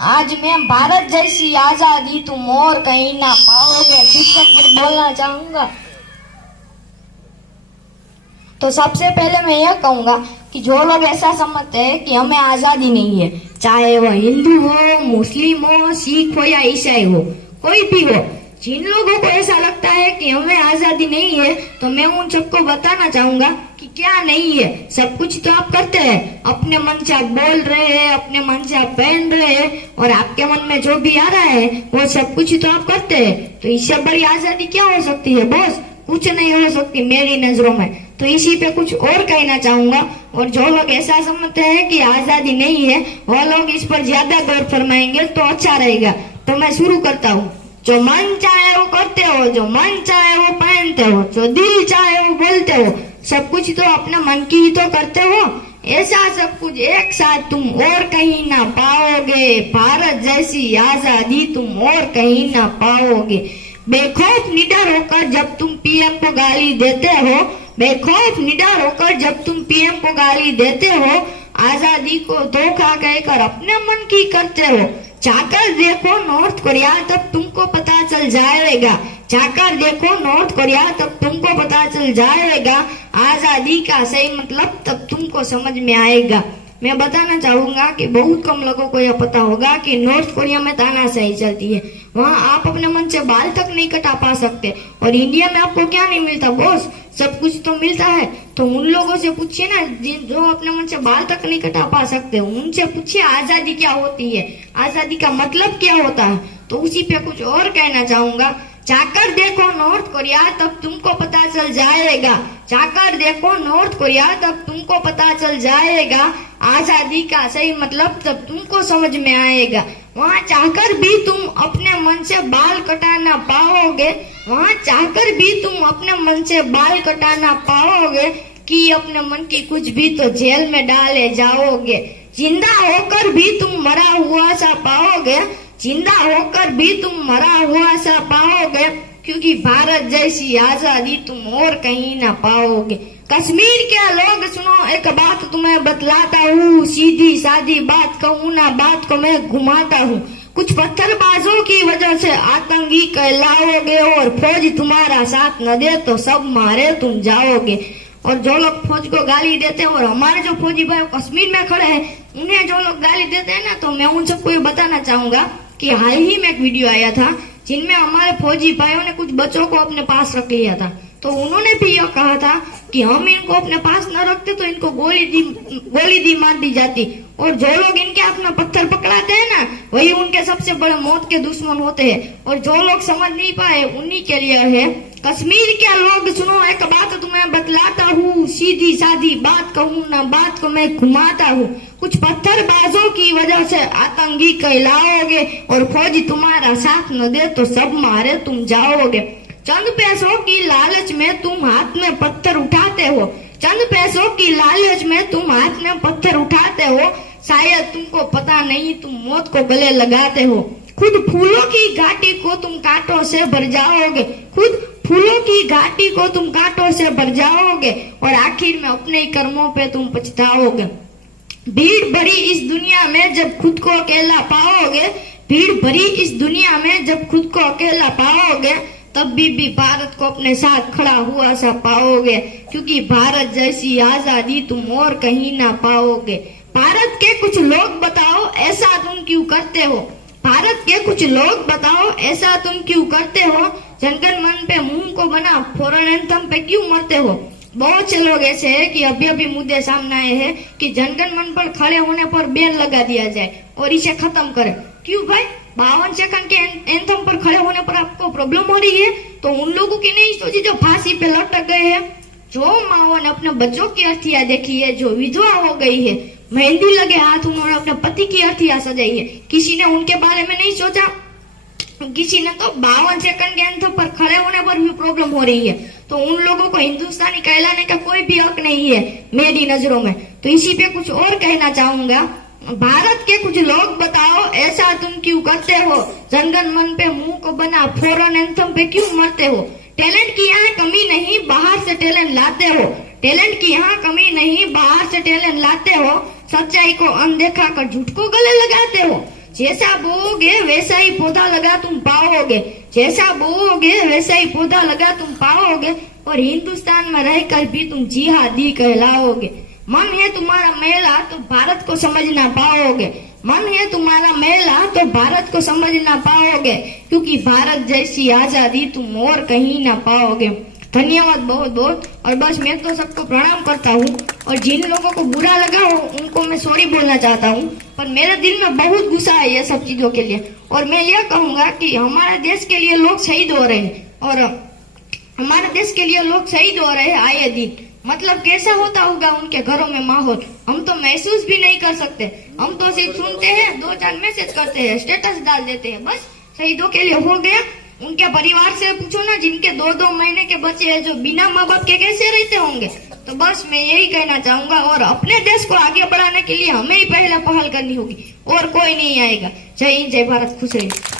आज मैं भारत जैसी आजादी तुम और कहीं ना पाओगे शीर्षक पर बोलना चाहूंगा। तो सबसे पहले मैं यह कहूंगा कि जो लोग ऐसा समझते हैं कि हमें आजादी नहीं है, चाहे वह हिंदू हो, मुस्लिम हो, सिख हो या ईसाई हो, कोई भी हो, जिन लोगों को ऐसा लगता है कि हमें आजादी नहीं है, तो मैं उन सबको बताना चाहूंगा कि क्या नहीं है। सब कुछ तो आप करते हैं, अपने मन से आप बोल रहे हैं, अपने मन से आप पहन रहे हैं और आपके मन में जो भी आ रहा है वो सब कुछ तो आप करते हैं। तो इससे बड़ी आजादी क्या हो सकती है बॉस? कुछ नहीं हो सकती मेरी नजरों में। तो इसी पे कुछ और कहना चाहूंगा। और जो लोग ऐसा समझते हैं कि आजादी नहीं है, वो लोग इस पर ज्यादा गौर फरमाएंगे तो अच्छा रहेगा। तो मैं शुरू करता हूँ। जो मन चाहे वो करते हो, जो मन चाहे वो पहनते हो, जो दिल चाहे वो बोलते हो, सब कुछ तो अपने मन की ही तो करते हो। ऐसा सब कुछ एक साथ तुम और कहीं ना पाओगे। भारत जैसी आजादी तुम और कहीं ना पाओगे। बेखौफ निडर होकर जब तुम पीएम को गाली देते हो, बेखौफ निडर होकर जब तुम पीएम को गाली देते हो, आजादी को धोखा कहकर अपने मन की करते हो। जाकर देखो नॉर्थ कोरिया, तब तुमको पता चल जाएगा। जाकर देखो नॉर्थ कोरिया, तब तुमको पता चल जाएगा। आजादी का सही मतलब तब तुमको समझ में आएगा। मैं बताना चाहूंगा कि बहुत कम लोगों को यह पता होगा कि नॉर्थ कोरिया में तानाशाही चलती है। वहाँ आप अपने मन से बाल तक नहीं कटा पा सकते। और इंडिया में आपको क्या नहीं मिलता बॉस? सब कुछ तो मिलता है। तो उन लोगों से पूछिए ना जो अपने मन से बाल तक नहीं कटा पा सकते, उनसे पूछिए आजादी क्या होती है, आजादी का मतलब क्या होता है। तो उसी पे कुछ और कहना चाहूंगा। जाकर देखो नॉर्थ कोरिया, तब तुमको पता चल जाएगा। जाकर देखो नॉर्थ कोरिया, तब तुमको पता चल जाएगा। आजादी का सही मतलब तब तुमको समझ में आएगा। वहाँ चाहकर भी तुम अपने मन से बाल कटाना पाओगे। वहाँ चाहकर भी तुम अपने मन से बाल कटाना पाओगे कि अपने मन की कुछ भी तो जेल में डाले जाओगे। जिंदा होकर भी तुम मरा हुआ सा पाओगे। जिंदा होकर भी तुम मरा हुआ सा पाओगे, क्योंकि भारत जैसी आजादी तुम और कहीं ना पाओगे। कश्मीर के लोग सुनो, एक बात तुम्हें बतलाता हूँ, सीधी सादी बात कहूँ ना, बात को मैं घुमाता हूँ। कुछ पत्थरबाजों की वजह से आतंकी कहलाओगे और फौज तुम्हारा साथ न दे तो सब मारे तुम जाओगे। और जो लोग फौज को गाली देते हैं और हमारे जो फौजी भाई कश्मीर में खड़े हैं, उन्हें जो लोग गाली देते हैं ना, तो मैं उन सबको ये बताना चाहूंगा कि हाल ही में एक वीडियो आया था जिनमें हमारे फौजी भाइयों ने कुछ बच्चों को अपने पास रख लिया था। तो उन्होंने भी यह कहा था कि हम इनको अपने पास न रखते तो इनको गोली दी मार दी जाती। और जो लोग इनके हाथ में पत्थर पकड़ाते हैं ना, वही उनके सबसे बड़े मौत के दुश्मन होते हैं। और जो लोग समझ नहीं पाए उन्हीं के लिए है। कश्मीर के लोग सुनो, एक बात तुम्हें बतलाता हूँ, सीधी सादी बात कहूँ ना, बात को मैं घुमाता हूँ। कुछ पत्थरबाजों की वजह से आतंकी कहलाओगे और फौज तुम्हारा साथ न दे तो सब मारे तुम जाओगे। चंद पैसों की लालच में तुम हाथ में पत्थर उठाते हो। चंद पैसों की लालच में तुम हाथ में पत्थर उठाते हो। शायद तुमको पता नहीं तुम मौत को गले लगाते हो। खुद फूलों की घाटी को तुम कांटों से भर जाओगे। खुद फूलों की घाटी को तुम कांटों से भर जाओगे और आखिर में अपने ही कर्मों पे तुम पछताओगे। भीड़ भरी इस दुनिया में जब खुद को अकेला पाओगे, भीड़ भरी इस दुनिया में जब खुद को अकेला पाओगे, तब भी भारत को अपने साथ खड़ा हुआ सा पाओगे, क्योंकि भारत जैसी आजादी तुम और कहीं ना पाओगे। भारत के कुछ लोग बताओ ऐसा तुम क्यों करते हो? भारत के कुछ लोग बताओ ऐसा तुम क्यों करते हो? जनगण मन पे मुंह को बना फौरन एंथम पे क्यों मरते हो? बहुत से लोग ऐसे हैं कि अभी मुद्दे सामने आए हैं कि जनगण मन पर खड़े होने पर बैन लगा दिया जाए और इसे खत्म करे। क्यों भाई? 52 सेकंड के एंथम पर खड़े होने पर आपको प्रॉब्लम हो रही है? तो उन लोगों की नहीं सोची जो फांसी पे लटक गए हैं, जो माओ ने अपने बच्चों की अर्थियां देखी है, जो विधवा हो गई है, मेहंदी लगे हाथ उन्होंने अपने पति की अर्थियां सजाई है, किसी ने उनके बारे में नहीं सोचा। किसी ने तो 52 सेकंड के एंथम पर खड़े होने पर भी प्रॉब्लम हो रही है। तो उन लोगों को हिंदुस्तानी कहलाने का कोई भी हक नहीं है मेरी नजरों में। तो इसी पे कुछ और कहना चाहूंगा। भारत के कुछ लोग बताओ ऐसा तुम क्यों करते हो? जनगण मन पे मुंह को बना फौरन एंथम पे क्यों मरते हो? टैलेंट की यहाँ कमी नहीं, बाहर से टैलेंट लाते हो। टैलेंट की यहाँ कमी नहीं, बाहर से टैलेंट लाते हो। सच्चाई को अनदेखा कर झूठ को गले लगाते हो। जैसा बोओगे वैसा ही पौधा लगा तुम पाओगे, जैसा बोओगे वैसा ही पौधा लगा तुम पाओगे, और हिंदुस्तान में रहकर भी तुम जिहादी कहलाओगे। मन है तुम्हारा मेला तो भारत को समझ ना पाओगे, मन है तुम्हारा मेला तो भारत को समझ ना पाओगे, क्योंकि भारत जैसी आजादी तुम और कहीं ना पाओगे। धन्यवाद बहुत बहुत। और बस मैं तो सबको प्रणाम करता हूँ, और जिन लोगों को बुरा लगा हो उनको मैं सॉरी बोलना चाहता हूँ, पर मेरे दिल में बहुत गुस्सा है ये सब चीजों के लिए। और मैं ये कहूंगा कि हमारे देश के लिए लोग शहीद हो रहे हैं, और हमारे देश के लिए लोग शहीद हो रहे हैं आए दिन। मतलब कैसा होता होगा उनके घरों में माहौल, हम तो महसूस भी नहीं कर सकते। हम तो सिर्फ सुनते हैं, 2-4 मैसेज करते हैं, स्टेटस डाल देते हैं, बस शहीदों के लिए हो गया। उनके परिवार से पूछो ना, जिनके 2-2 महीने के बच्चे हैं, जो बिना माँ बाप के कैसे रहते होंगे। तो बस मैं यही कहना चाहूंगा, और अपने देश को आगे बढ़ाने के लिए हमें ही पहले पहल करनी होगी, और कोई नहीं आएगा। जय हिंद, जय भारत, खुश रहिए।